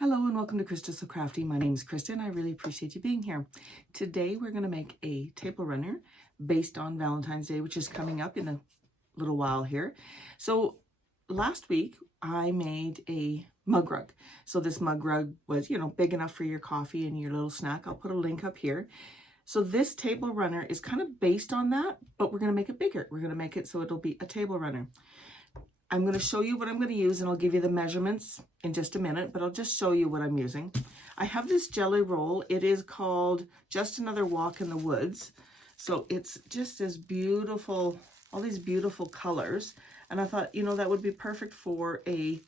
Hello and welcome to Krista So Crafty. My name is Krista and I really appreciate you being here. Today we're going to make a table runner based on Valentine's Day, which is coming up in a little while here. So last week I made a mug rug. So this mug rug was, big enough for your coffee and your little snack. I'll put a link up here. So this table runner is kind of based on that, but we're going to make it bigger. We're going to make it so it'll be a table runner. I'm going to show you what I'm going to use and I'll give you the measurements in just a minute, but I'll just show you what I'm using. I have this jelly roll. It is called Just Another Walk in the Woods. So it's just this beautiful, all these beautiful colors. And I thought, that would be perfect for a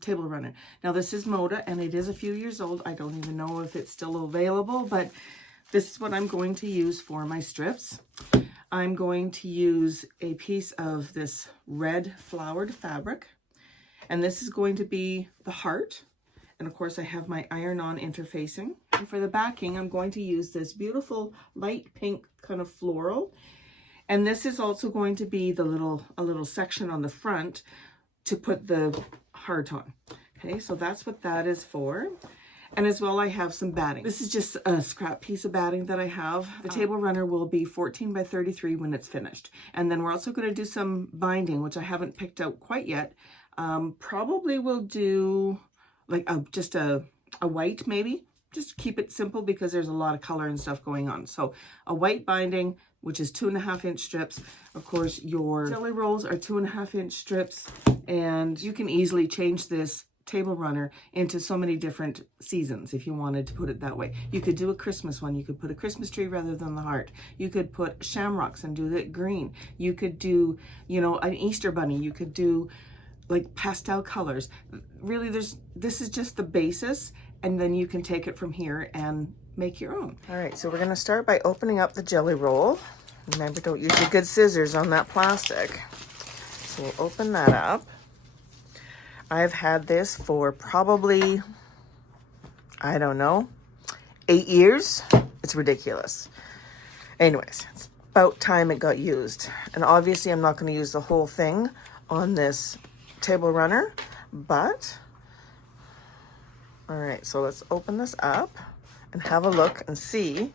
table runner. Now this is Moda and it is a few years old. I don't even know if it's still available, but this is what I'm going to use for my strips. I'm going to use a piece of this red flowered fabric, and this is going to be the heart. And of course I have my iron-on interfacing. And for the backing, I'm going to use this beautiful light pink kind of floral. And this is also going to be a little section on the front to put the heart on. Okay, so that's what that is for. And as well, I have some batting. This is just a scrap piece of batting that I have. The table runner will be 14 by 33 when it's finished. And then we're also going to do some binding, which I haven't picked out quite yet. Probably we'll do like just a white maybe. Just keep it simple because there's a lot of color and stuff going on. So a white binding, which is 2.5-inch strips. Of course, your jelly rolls are 2.5-inch strips. And you can easily change this table runner into so many different seasons if you wanted to put it that way. You could do a Christmas one. You could put a Christmas tree rather than the heart. You could put shamrocks and do it green. You could do, an Easter bunny. You could do like pastel colors. Really, this is just the basis, and then you can take it from here and make your own. All right, so we're going to start by opening up the jelly roll. Remember, don't use your good scissors on that plastic. So we'll open that up. I've had this for probably, 8 years. It's ridiculous. Anyways, it's about time it got used. And obviously I'm not going to use the whole thing on this table runner, but, all right, so let's open this up and have a look and see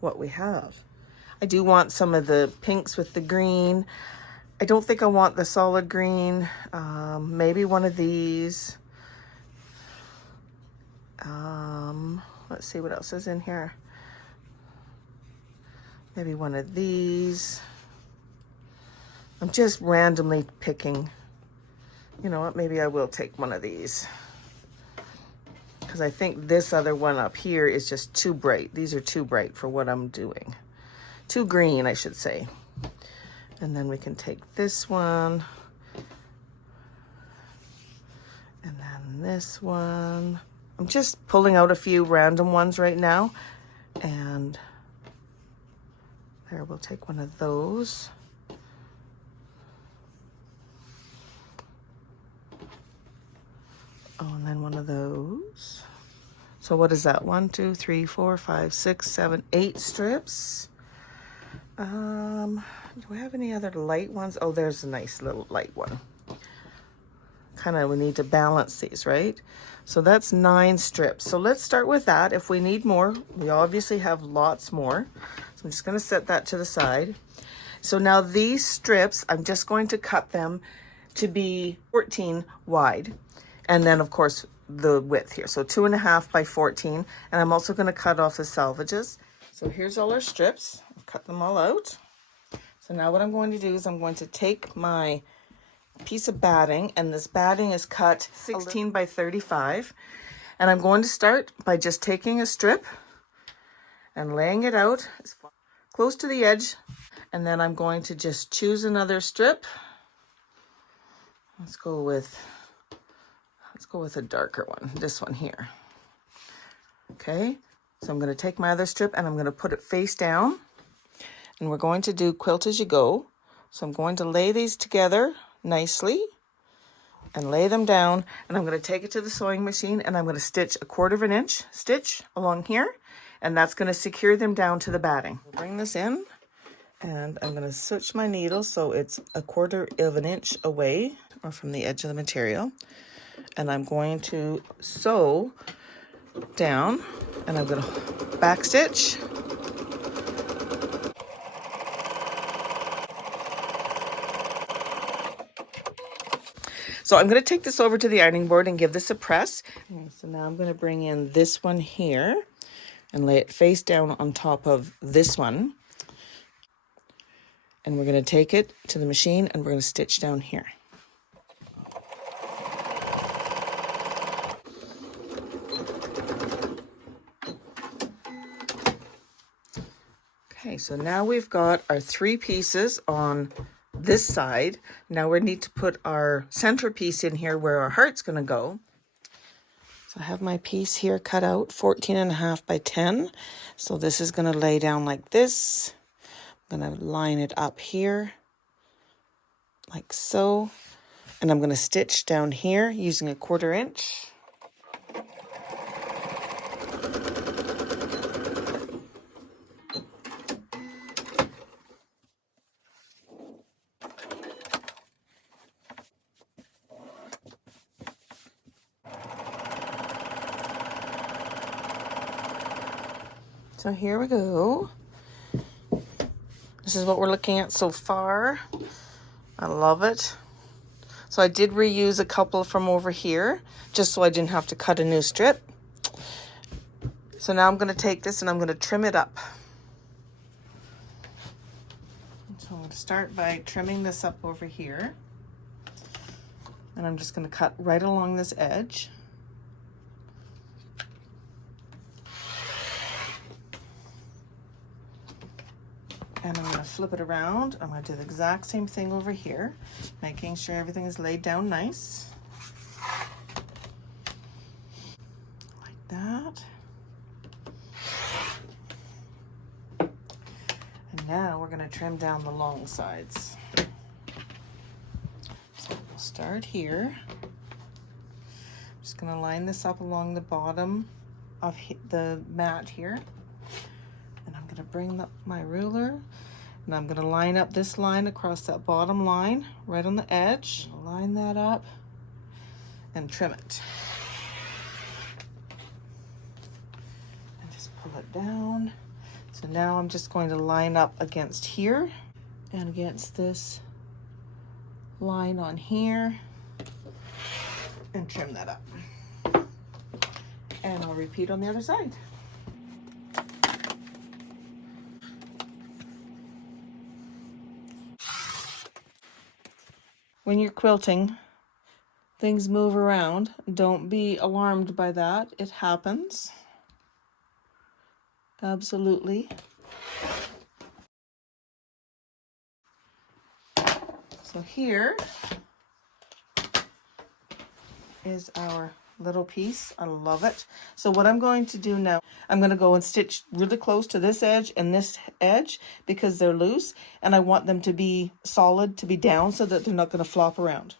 what we have. I do want some of the pinks with the green. I don't think I want the solid green. Maybe one of these. Let's see what else is in here. Maybe one of these. I'm just randomly picking. You know what? Maybe I will take one of these. Because I think this other one up here is just too bright. These are too bright for what I'm doing. Too green, I should say. And then we can take this one, and then this one. I'm just pulling out a few random ones right now. And there, we'll take one of those. Oh, and then one of those. So what is that? 1, 2, 3, 4, 5, 6, 7, 8 strips. Do we have any other light ones? Oh, there's a nice little light one. We need to balance these, right? So that's 9 strips. So let's start with that. If we need more, we obviously have lots more. So I'm just going to set that to the side. So now these strips, I'm just going to cut them to be 14 wide. And then, of course, the width here. So 2.5 by 14. And I'm also going to cut off the salvages. So here's all our strips. I've cut them all out. So now what I'm going to do is I'm going to take my piece of batting, and this batting is cut 16 by 35. And I'm going to start by just taking a strip and laying it out as close to the edge. And then I'm going to just choose another strip. Let's go with a darker one, this one here. Okay, so I'm going to take my other strip and I'm going to put it face down. And we're going to do Quilt-as-you-go. So I'm going to lay these together nicely and lay them down. And I'm going to take it to the sewing machine and I'm going to stitch a 1/4 inch stitch along here. And that's going to secure them down to the batting. I'll bring this in and I'm going to switch my needle so it's a 1/4 inch away or from the edge of the material. and I'm going to sew down, and I'm going to back stitch. So I'm going to take this over to the ironing board and give this a press. Okay, so now I'm going to bring in this one here and lay it face down on top of this one. And we're going to take it to the machine and we're going to stitch down here. Okay, so now we've got our 3 pieces on this side. Now we need to put our centerpiece in here where our heart's going to go. So I have my piece here cut out 14.5 by 10. So this is going to lay down like this. I'm going to line it up here like so. And I'm going to stitch down here using a 1/4 inch. So here we go. This is what we're looking at so far. I love it. So I did reuse a couple from over here, just so I didn't have to cut a new strip. So now I'm going to take this and I'm going to trim it up. So I'm going to start by trimming this up over here. And I'm just going to cut right along this edge. And I'm going to flip it around. I'm going to do the exact same thing over here, making sure everything is laid down nice. Like that. And now we're going to trim down the long sides. So we'll start here. I'm just going to line this up along the bottom of the mat here. And I'm going to bring my ruler and I'm going to line up this line across that bottom line right on the edge. Line that up and trim it. And just pull it down. So now I'm just going to line up against here and against this line on here and trim that up. And I'll repeat on the other side. When you're quilting, things move around. Don't be alarmed by that. It happens. Absolutely. So here is our little piece. I love it. So what I'm going to do now, I'm going to go and stitch really close to this edge and this edge because they're loose, and I want them to be solid, to be down so that they're not going to flop around.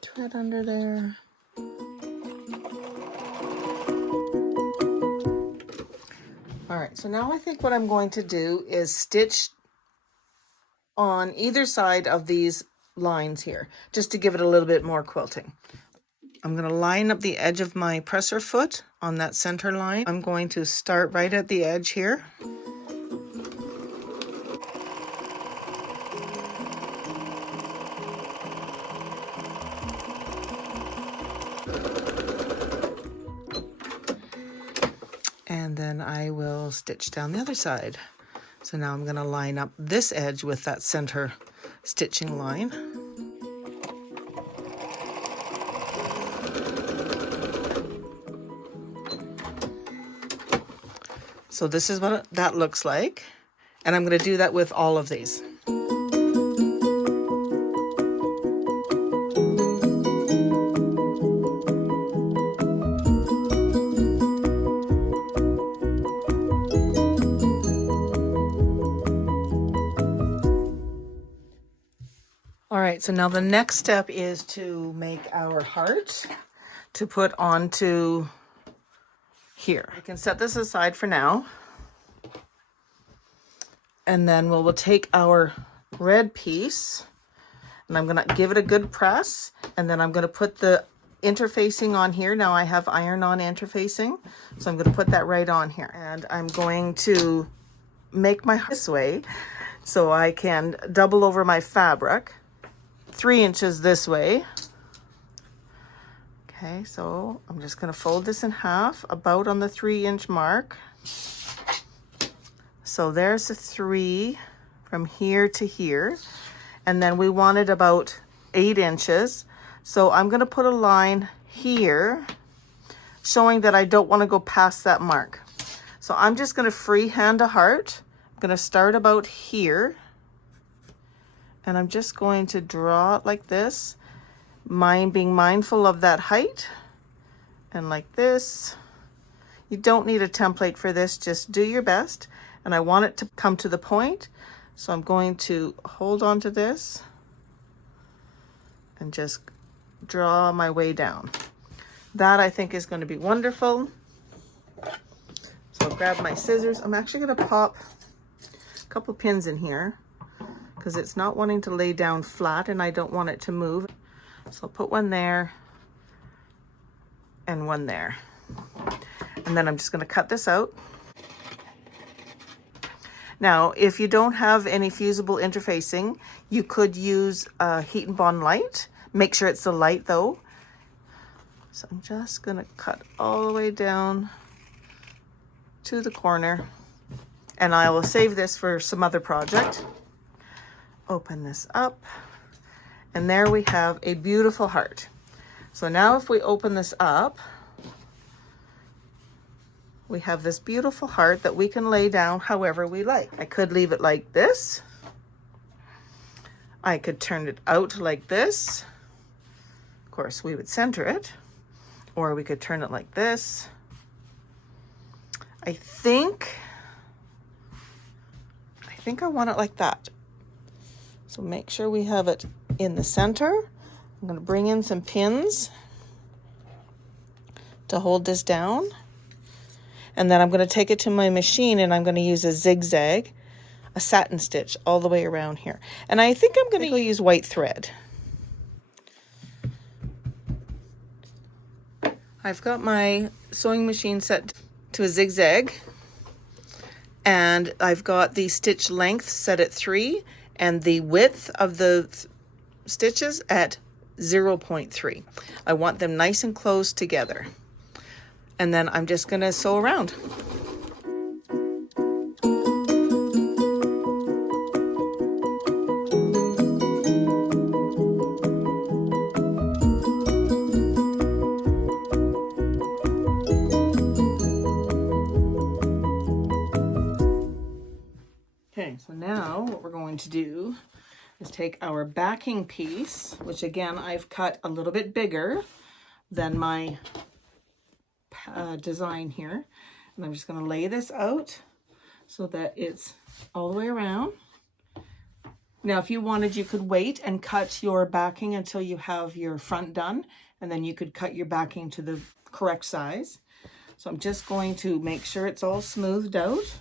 Thread under there. All right, so now I think what I'm going to do is stitch on either side of these lines here, just to give it a little bit more quilting. I'm going to line up the edge of my presser foot on that center line. I'm going to start right at the edge here. And then I will stitch down the other side. So now I'm going to line up this edge with that center stitching line. So this is what that looks like. And I'm going to do that with all of these. All right, so now the next step is to make our heart to put onto here. I can set this aside for now. And then we'll take our red piece And I'm gonna give it a good press, and then I'm gonna put the interfacing on here. Now I have iron-on interfacing, so I'm gonna put that right on here. And I'm going to make my this way so I can double over my fabric 3 inches this way. Okay, so I'm just going to fold this in half about on the 3-inch mark. So there's the 3 from here to here, and then we wanted about 8 inches. So I'm going to put a line here showing that I don't want to go past that mark. So I'm just going to freehand a heart. I'm going to start about here, and I'm just going to draw it like this, being mindful of that height, and like this. You don't need a template for this, just do your best. And I want it to come to the point, so I'm going to hold on to this and just draw my way down. That I think is going to be wonderful. So I'll grab my scissors. I'm actually going to pop a couple pins in here because it's not wanting to lay down flat and I don't want it to move. So I'll put one there and one there. And then I'm just going to cut this out. Now, if you don't have any fusible interfacing, you could use Heat and Bond light. Make sure it's the light though. So I'm just going to cut all the way down to the corner, and I will save this for some other project. Open this up, and there we have a beautiful heart. So now if we open this up, we have this beautiful heart that we can lay down however we like. I could leave it like this. I could turn it out like this. Of course, we would center it, or we could turn it like this. I think I want it like that. So make sure we have it in the center. I'm going to bring in some pins to hold this down. And then I'm going to take it to my machine and I'm going to use a zigzag, a satin stitch all the way around here. And I think I'm going to use white thread. I've got my sewing machine set to a zigzag, and I've got the stitch length set at 3 and the width of the stitches at 0.3. I want them nice and close together. And then I'm just going to sew around. Okay, so now what we're going to do is take our backing piece, which again I've cut a little bit bigger than my design here, and I'm just going to lay this out so that it's all the way around. Now if you wanted, you could wait and cut your backing until you have your front done, and then you could cut your backing to the correct size. So I'm just going to make sure it's all smoothed out,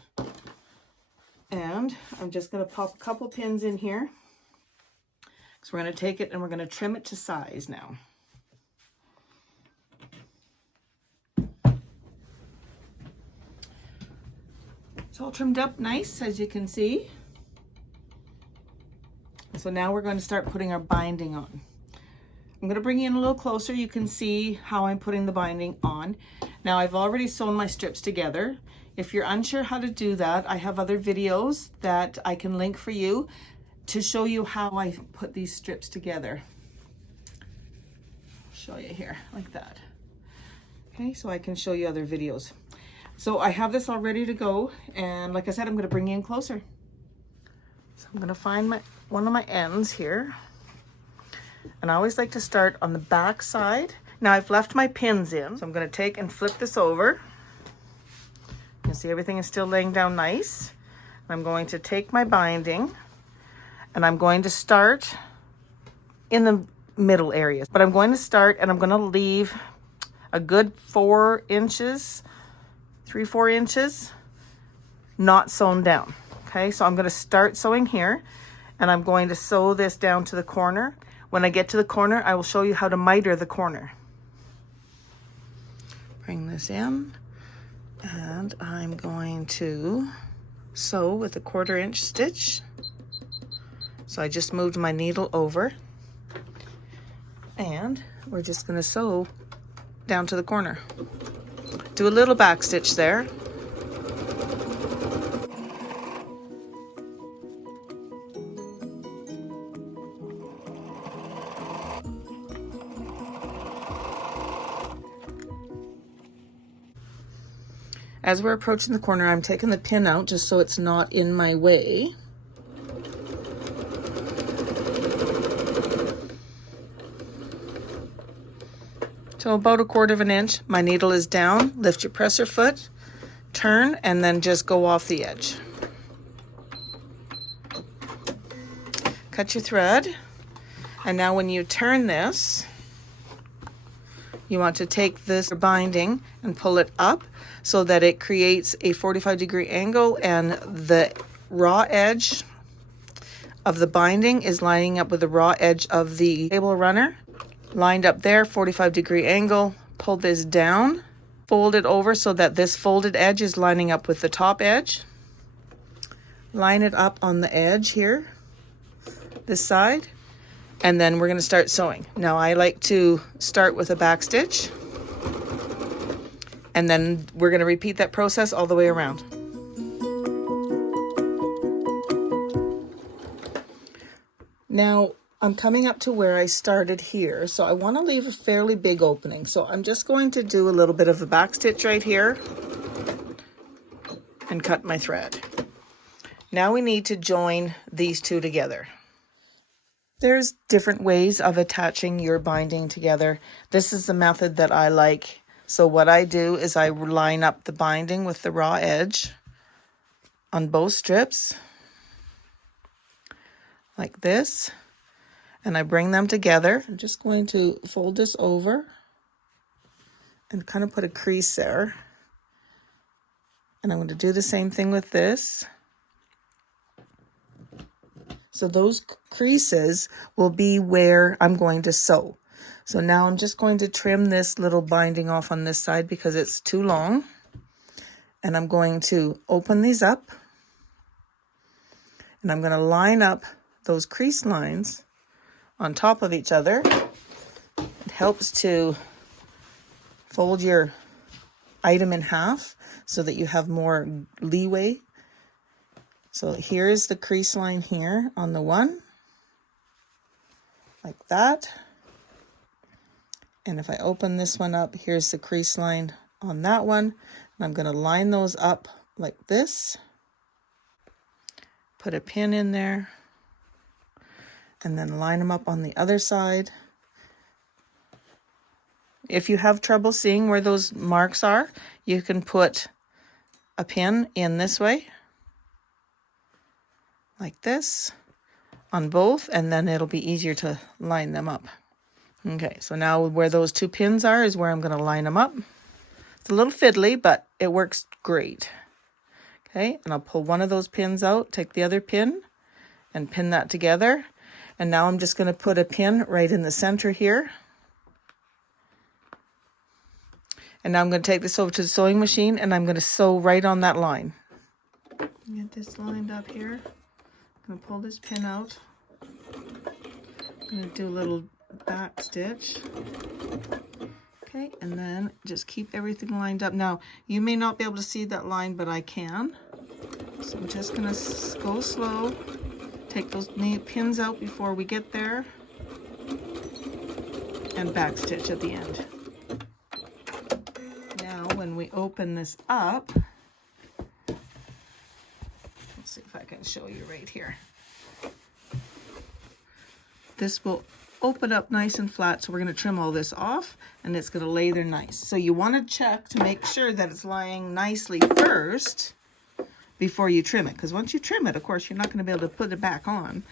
and I'm just going to pop a couple pins in here. So we're going to take it and we're going to trim it to size now. It's all trimmed up nice, as you can see. So now we're going to start putting our binding on. I'm going to bring you in a little closer. You can see how I'm putting the binding on. Now I've already sewn my strips together. If you're unsure how to do that, I have other videos that I can link for you to show you how I put these strips together. I'll show you here like that. Okay, so I can show you other videos. So I have this all ready to go, and like I said, I'm going to bring you in closer. So I'm going to find one of my ends here, and I always like to start on the back side. Now I've left my pins in, so I'm going to take and flip this over. You can see everything is still laying down nice. I'm going to take my binding and I'm going to start in the middle areas, but I'm going to start and I'm going to leave a good 4 inches, 3-4 inches not sewn down. Okay, so I'm going to start sewing here, and I'm going to sew this down to the corner. When I get to the corner, I will show you how to miter the corner. Bring this in, and I'm going to sew with a 1/4 inch stitch. So I just moved my needle over, and we're just going to sew down to the corner. Do a little back stitch there. As we're approaching the corner, I'm taking the pin out just so it's not in my way. So about 1/4 inch, my needle is down, lift your presser foot, turn, and then just go off the edge. Cut your thread, and now when you turn this, you want to take this binding and pull it up so that it creates a 45-degree angle, and the raw edge of the binding is lining up with the raw edge of the table runner. Lined up there, 45-degree angle. Pull this down, fold it over so that this folded edge is lining up with the top edge. Line it up on the edge here, this side, and then we're going to start sewing. Now I like to start with a back stitch, and then we're going to repeat that process all the way around. Now I'm coming up to where I started here, so I want to leave a fairly big opening. So I'm just going to do a little bit of a back stitch right here and cut my thread. Now we need to join these two together. There's different ways of attaching your binding together. This is the method that I like. So what I do is I line up the binding with the raw edge on both strips, like this, and I bring them together. I'm just going to fold this over and kind of put a crease there. And I'm going to do the same thing with this. So those creases will be where I'm going to sew. So now I'm just going to trim this little binding off on this side because it's too long. And I'm going to open these up. And I'm going to line up those crease lines on top of each other. It helps to fold your item in half so that you have more leeway. So here's the crease line here on the one, like that. And if I open this one up, here's the crease line on that one. And I'm going to line those up like this. Put a pin in there. And then line them up on the other side. If you have trouble seeing where those marks are, you can put a pin in this way, like this, on both, and then it'll be easier to line them up. Okay, so now where those two pins are is where I'm going to line them up. It's a little fiddly, but it works great. Okay, and I'll pull one of those pins out, take the other pin, and pin that together. And now I'm just going to put a pin right in the center here. And now I'm going to take this over to the sewing machine, and I'm going to sew right on that line. Get this lined up here. I'm going to pull this pin out. I'm going to do a little back stitch. Okay, and then just keep everything lined up. Now, you may not be able to see that line, but I can. So I'm just going to go slow. Take those pins out before we get there, and back stitch at the end. Now when we open this up, let's see if I can show you right here. This will open up nice and flat, so we're going to trim all this off, and it's going to lay there nice. So you want to check to make sure that it's lying nicely first before you trim it, because once you trim it, of course, you're not going to be able to put it back on.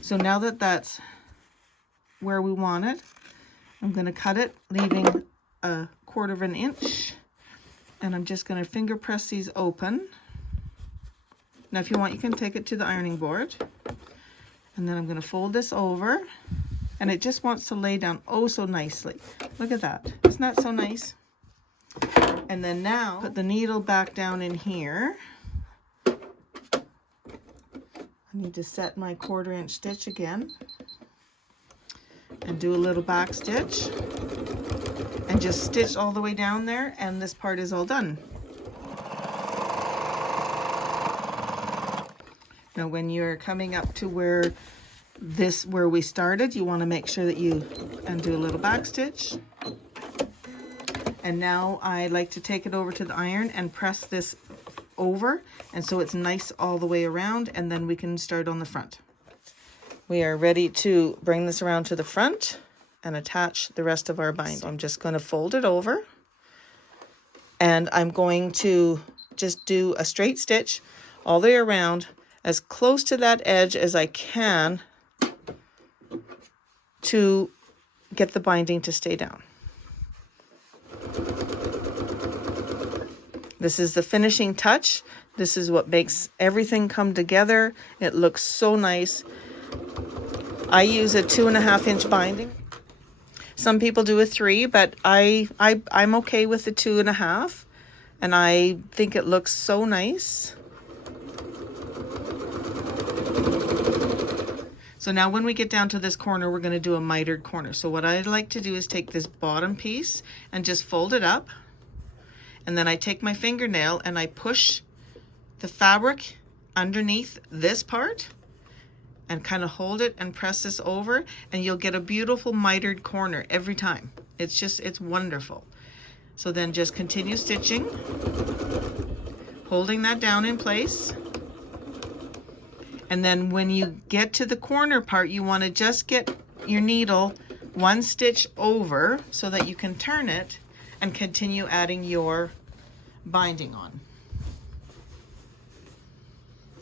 So now that that's where we want it, I'm going to cut it, leaving a 1/4 inch, and I'm just going to finger press these open. Now if you want, you can take it to the ironing board. And then I'm going to fold this over, and it just wants to lay down oh so nicely. Look at that. Isn't that so nice? And then now put the needle back down in here. I need to set my 1/4 inch stitch again and do a little back stitch and just stitch all the way down there, and this part is all done. Now when you're coming up to where we started, you want to make sure that you do a little back stitch. And now I like to take it over to the iron and press this over, and so it's nice all the way around, and then we can start on the front. We are ready to bring this around to the front and attach the rest of our binding. So I'm just going to fold it over, and I'm going to just do a straight stitch all the way around, as close to that edge as I can to get the binding to stay down. This is the finishing touch. This is what makes everything come together. It looks so nice. I use a 2.5 inch binding. Some people do a 3, but I'm okay with the 2.5, and I think it looks so nice. So now when we get down to this corner, we're going to do a mitered corner. So what I like to do is take this bottom piece and just fold it up. And then I take my fingernail and I push the fabric underneath this part and kind of hold it and press this over, and you'll get a beautiful mitered corner every time. It's wonderful. So then just continue stitching, holding that down in place. And then when you get to the corner part, you want to just get your needle 1 stitch over so that you can turn it and continue adding your binding on.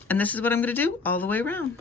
And this is what I'm going to do all the way around.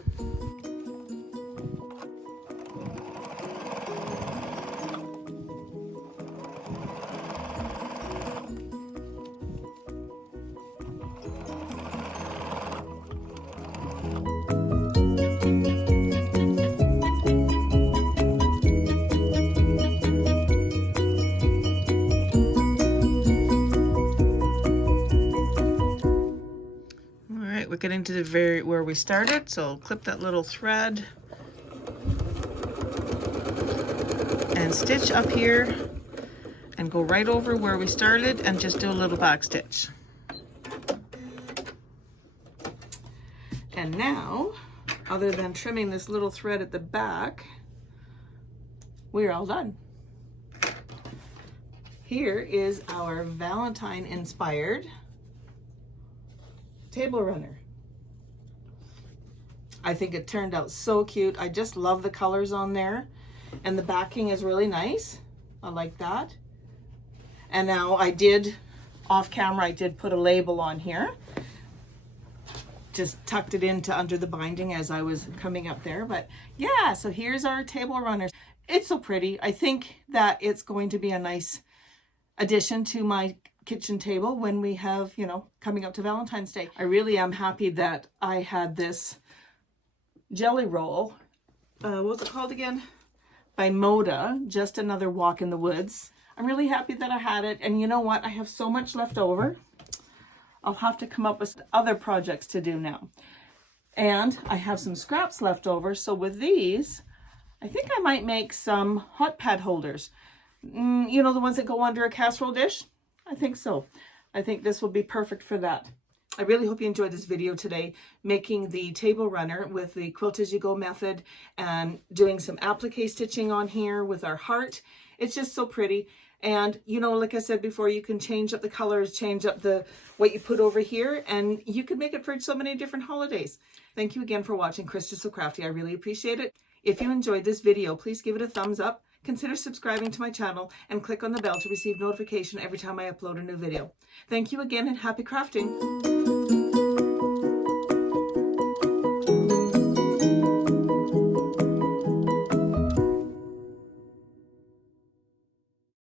We're getting to the where we started, so clip that little thread and stitch up here and go right over where we started and just do a little back stitch. And now, other than trimming this little thread at the back, we're all done. Here is our Valentine inspired table runner. I think it turned out so cute. I just love the colors on there, and the backing is really nice. I like that. And now off camera, I did put a label on here. Just tucked it into under the binding as I was coming up there. But yeah, so here's our table runner. It's so pretty. I think that it's going to be a nice addition to my kitchen table when we have, coming up to Valentine's Day. I really am happy that I had this jelly roll. What was it called again? By Moda, Just Another Walk in the Woods. I'm really happy that I had it, and you know what? I have so much left over. I'll have to come up with other projects to do now. And I have some scraps left over, so with these, I think I might make some hot pad holders. You know, the ones that go under a casserole dish? I think so. I think this will be perfect for that. I really hope you enjoyed this video today, making the table runner with the Quilt-as-you-go method and doing some applique stitching on here with our heart. It's just so pretty. And, like I said before, you can change up the colors, change up what you put over here, and you can make it for so many different holidays. Thank you again for watching Krista's So Crafty. I really appreciate it. If you enjoyed this video, please give it a thumbs up. Consider subscribing to my channel and click on the bell to receive notification every time I upload a new video. Thank you again, and happy crafting.